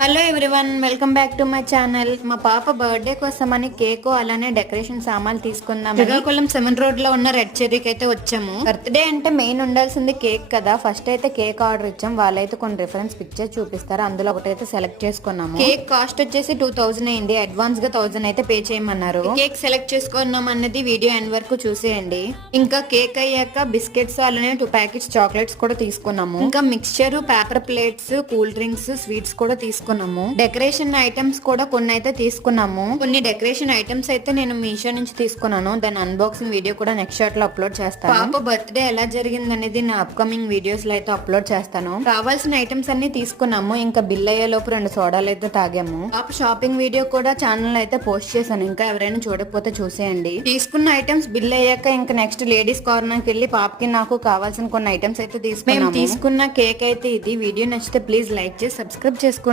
Hello everyone, welcome back to my channel. మా పాప birthday కోసమని కేక్ అలానే డెకరేషన్ సామాన్లు తీసుకుందాం శ్రీకాకుళం 7 రోడ్ లో ఉన్న రెడ్ చెర్రీకి అయితే వచ్చాము. బర్త్డే అంటే మెయిన్ ఉండాల్సింది కేక్ కదా. ఫస్ట్ అయితే కేక్ ఆర్డర్ ఇచ్చాం. వాళ్ళైతే కొన్ని రిఫరెన్స్ పిక్చర్స్ చూపిస్తారు. అందులో ఒకటైతే సెలెక్ట్ చేసుకున్నాము. కేక్ కాస్ట్ వచ్చేసి 2000 అయింది. అడ్వాన్స్ గా 1000 అయితే పే చేయమన్నారు. కేక్ సెలెక్ట్ చేసుకున్నాం అన్నది వీడియో ఎండ్ వరకు చూసేయండి. ఇంకా కేక్ అయ్యాక బిస్కెట్స్ అలానే 2 ప్యాకెట్స్ చాక్లెట్స్ కూడా తీసుకున్నాము. ఇంకా mixture, paper plates, cool drinks, sweets కూడా తీసుకున్నాము. డెకరేషన్ ఐటమ్స్ కూడా కొన్ని అయితే తీసుకున్నాము. కొన్ని డెకరేషన్ ఐటమ్స్ అయితే నేను మీషో నుంచి తీసుకున్నాను. దాని అన్బాక్సింగ్ వీడియో కూడా నెక్స్ట్ షాట్ లో అప్లోడ్ చేస్తాను. పాప బర్త్డే ఎలా జరిగింది అనేది నా అప్కమింగ్ వీడియోస్ లో అయితే అప్లోడ్ చేస్తాను. కావాల్సిన ఐటమ్స్ అన్ని తీసుకున్నాము. ఇంకా బిల్ అయ్యే లోపు 2 సోడాలు అయితే తాగాము. పాప షాపింగ్ వీడియో కూడా ఛానల్ అయితే పోస్ట్ చేశాను. ఇంకా ఎవరైనా చూడకపోతే చూసేయండి. తీసుకున్న ఐటమ్స్ బిల్ అయ్యాక ఇంకా నెక్స్ట్ లేడీస్ కార్నర్ కి వెళ్ళి పాపకి నాకు కావాల్సిన కొన్ని ఐటమ్స్ అయితే తీసుకున్నాము. తీసుకున్న కేక్ అయితే ఇది. వీడియో నచ్చితే ప్లీజ్ లైక్ చేసి సబ్స్క్రైబ్ చేసుకోండి.